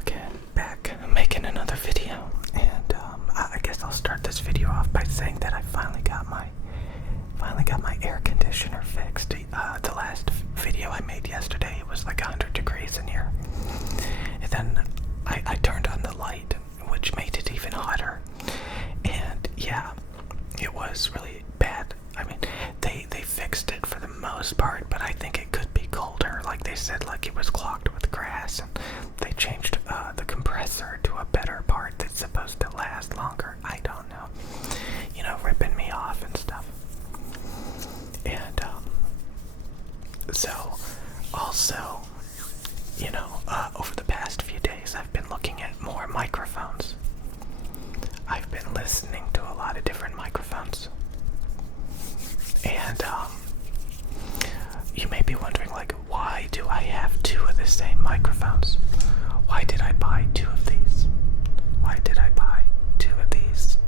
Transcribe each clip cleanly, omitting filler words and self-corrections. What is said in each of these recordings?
Okay, back making another video, and I guess I'll start this video off by saying that I finally got my air conditioner fixed. The last video I made yesterday, it was like 100 degrees in here, and then I turned on the light, which made it even hotter, and yeah, it was really bad. I mean, they fixed it for the most part, but I think it could be colder. Like they said, like it was clogged with grass, and they changed the compressor to a better part that's supposed to last longer. I don't know. You know, ripping me off and stuff. And so also, you know, over the past few days, I've been looking at more microphones. I've been listening to a lot of different microphones. And you may be wondering, like, why do I have two of the same microphones? Why did I buy two of these? Why did I buy two of these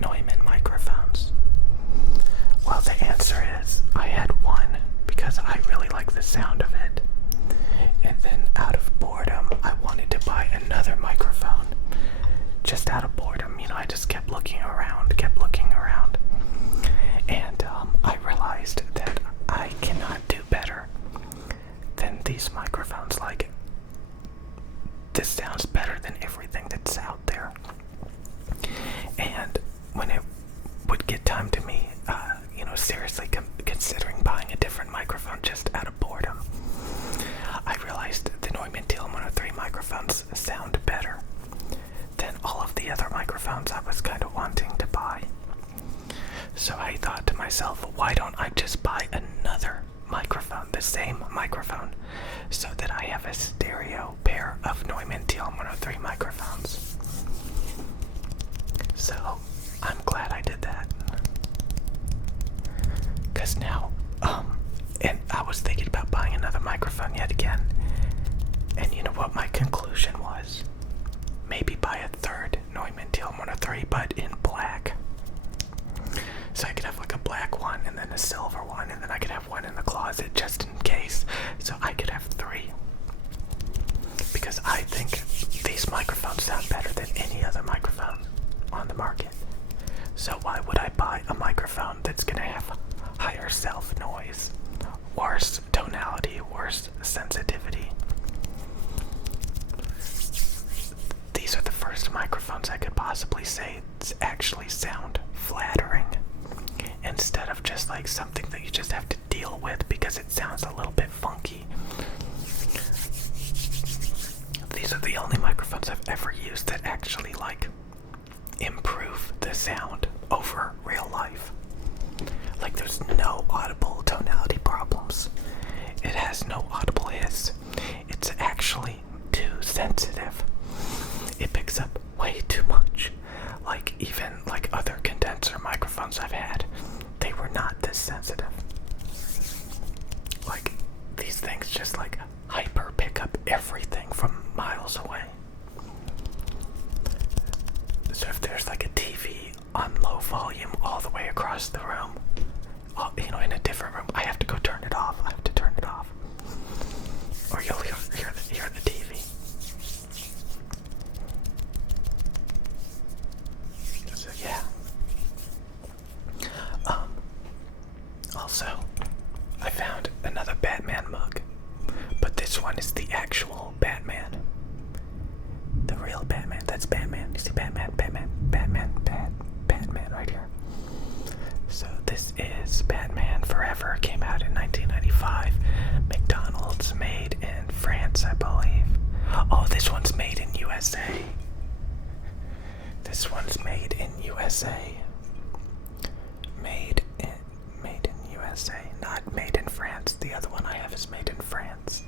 Neumann microphones? Well, the answer is I had one because I really like the sound of it. And then out of boredom, I wanted to buy another microphone. Just out of boredom, you know, I just kept looking around. And I realized that I cannot do better than these microphones. Like, this sounds better than everything that's out there. And when it would get time to me, you know, seriously considering buying a different microphone just out of boredom, I realized the Neumann TL103 microphones sound better than all of the other microphones I was kind of wanting to buy. So I thought to myself, why don't I just buy another microphone, the same microphone, so that I have a stereo pair of Neumann TL103 microphones. So I'm glad I did that. Because now, and I was thinking about buying another microphone yet again. And you know what my conclusion was? Maybe buy a third Neumann TL103, but in black. So I could have like a black one and then a silver one, and then I could have one in the closet just in case. So I could have three. Because I think these microphones sound better than any other microphone on the market. So why would I buy a microphone that's gonna have higher self noise, worse tonality, worse sensitivity? These are the first microphones I could possibly say actually sound flattering, instead of just like something that you just have to deal with because it sounds a little bit funky. These are the only microphones I've ever used that actually like improve the sound over real life. Like, there's no audible tonality problems. It has no audible hiss. It's actually too sensitive. It picks up way too much. Like, even like other condenser microphones I've had, they were not this sensitive. Like, these things just like hyper pick up everything from miles away. So if there's like a TV on low volume all the way across the room, you know, in a different room, I have to go turn it off. I have to turn it off, or you'll hear the TV. So yeah. Also, I found another Batman mug, but this one is the actual Batman. The real Batman. That's Batman. You see Batman right here. So this is Batman Forever. Came out in 1995. McDonald's, made in France, I believe. Oh, this one's made in USA. This one's made in USA. Made in USA, not made in France. The other one I have is made in France.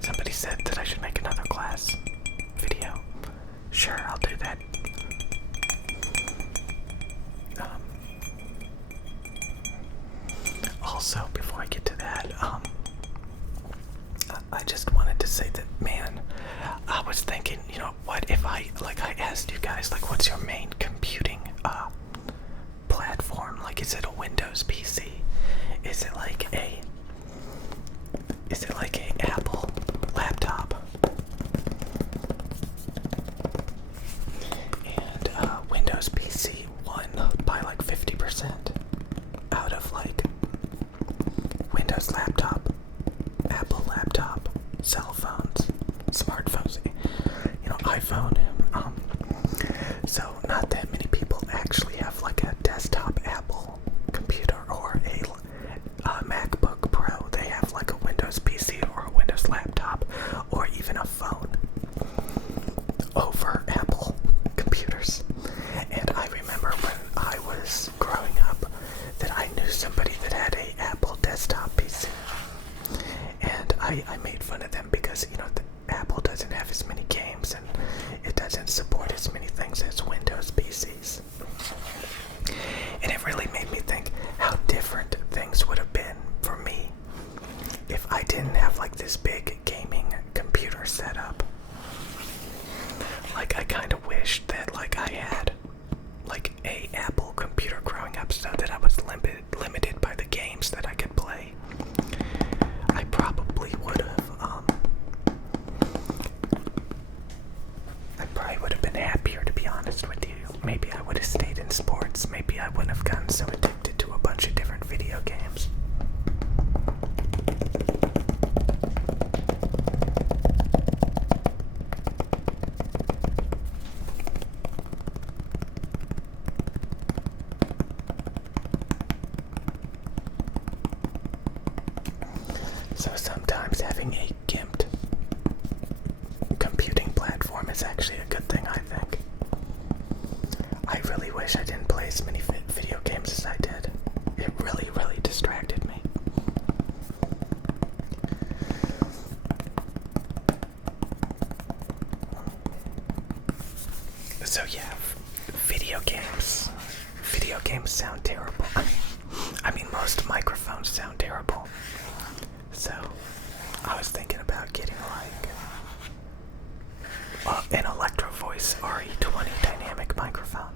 Somebody said that I should make another glass video. Sure, I'll do that. Also, before I get to that, I just wanted to say that, man, I was thinking, you know, what if I asked you guys, like, what's your main computing platform? Like, is it a Windows PC? Is it like a Is it like a Apple laptop? And Windows PC won by like 50% out of like Windows laptop, Apple laptop, cell phones, smartphones, iPhone. So not that many people actually have like a desktop Apple computer or a MacBook Pro. They have like a Windows PC or a Windows laptop or even a phone over Apple computers. And I remember when I was growing up that I knew somebody that had a Apple desktop PC. And I made fun of them because, Apple doesn't have as many games and it doesn't support as many things as Windows PCs. And it really made me think how different things would have been for me if I didn't have like this big gaming computer setup. Like I kind of wished that like I had like a Apple computer growing up so that I was limited by the games that I could play. I probably would have been happier, to be honest with you. Maybe I would have stayed in sports. Maybe I wouldn't have gotten so addicted to a bunch of different video games. So sometimes having a gimped computing platform is actually a good thing, I think. I really wish I didn't play as many video games as I did. It really, really distracted me. So yeah, video games. Video games sound terrible. I mean, most microphones sound terrible. So, I was thinking about getting like an Electro Voice RE20 dynamic microphone,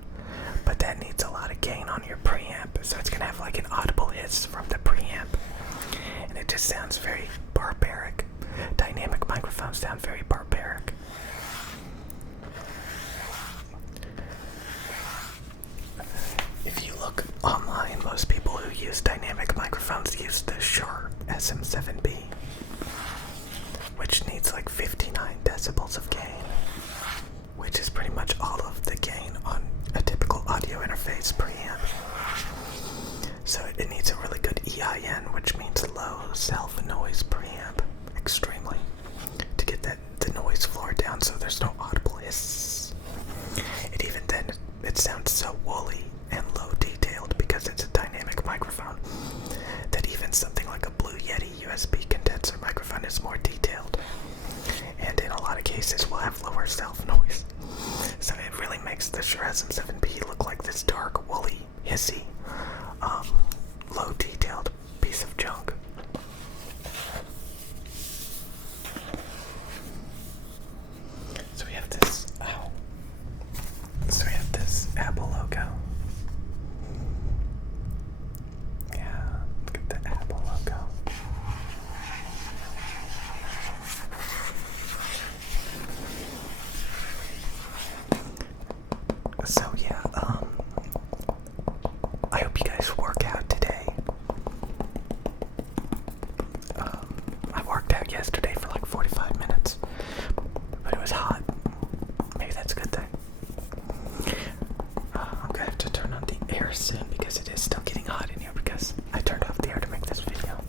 but that needs a lot of gain on your preamp, so it's gonna have like an audible hiss from the preamp, and it just sounds very barbaric. Dynamic microphones sound very barbaric. If you look online, most people who use dynamic microphones use the Shure SM7B, which needs like 59 decibels of gain, which is pretty much all of the gain on a typical audio interface preamp. So it needs a really good EIN, which means low self-noise preamp, extremely, to get the noise floor down so there's no audible hiss. And even then, it sounds so woolly and low detailed because it's a dynamic microphone that even something like a Blue Yeti USB condenser microphone is more detailed, and in a lot of cases will have lower self-noise. So it really makes the Shure SM7B look like this dark, woolly, hissy, low detailed piece of junk. So we have this Apple logo. Yeah, look at the Apple logo. So yeah, I hope you guys work out today. I worked out yesterday for like 45 minutes, but it was hot. Maybe that's a good thing. I'm gonna have to turn on the air soon because it is still getting hot in here because I turned off the air to make this video.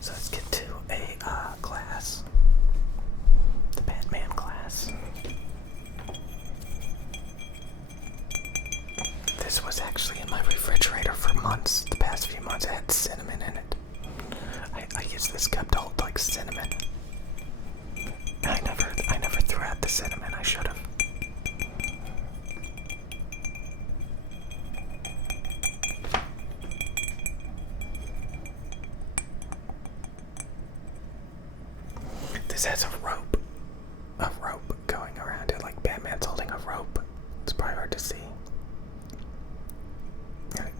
So let's get to a class. The Batman class. This was actually in my refrigerator for months. The past few months it had cinnamon in it. I used this cup to hold like cinnamon. I never threw out the cinnamon. I should have. This has a rope going around it, like Batman's holding a rope. It's probably hard to see.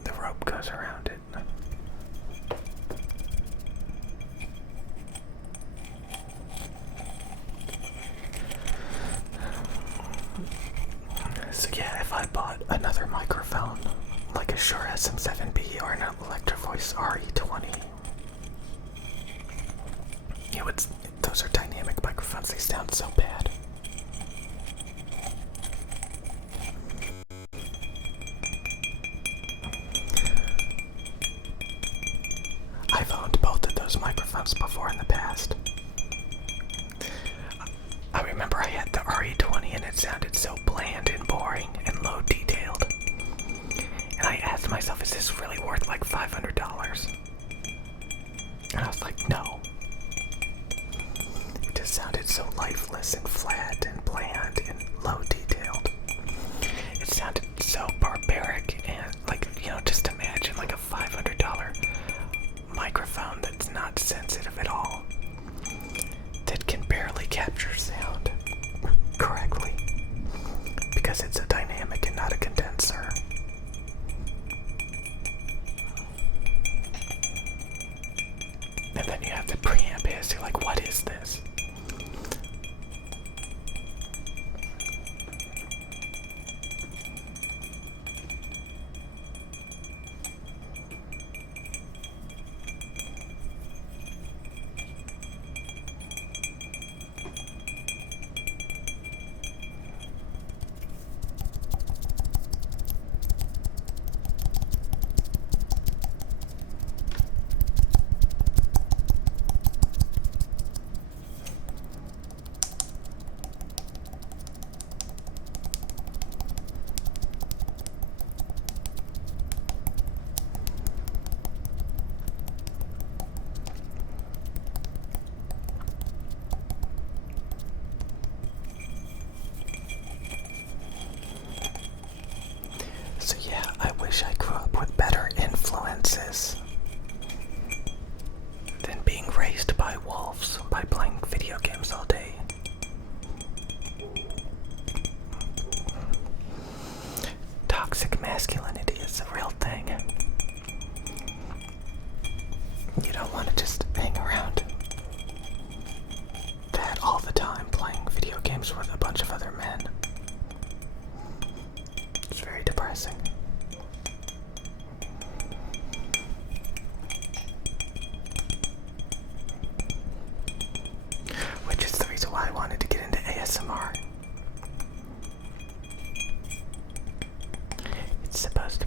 The rope goes around it. So yeah, if I bought another microphone, like a Shure SM7B or an Electro Voice RE20, those are dynamic microphones, they sound so bad. I've owned both of those microphones before in the past. I remember I had the RE20 and it sounded so bland and boring and low detailed. And I asked myself, is this really worth like $500? And I was like, no. It just sounded so lifeless and flat and bland and low detailed. It sounded so barbaric and like, just imagine like a $500 microphone that's not sensitive at all, that can barely capture sound correctly because it's a dynamic and not a condenser. And then you have the preamp hiss, you're like, what is this? So yeah, I wish I grew up with better influences than being raised by wolves by playing video games all day. Toxic masculinity is a real thing. You don't want to just hang around that all the time playing video games with a bunch of other men. It's very depressing. Which is the reason why I wanted to get into ASMR. It's supposed to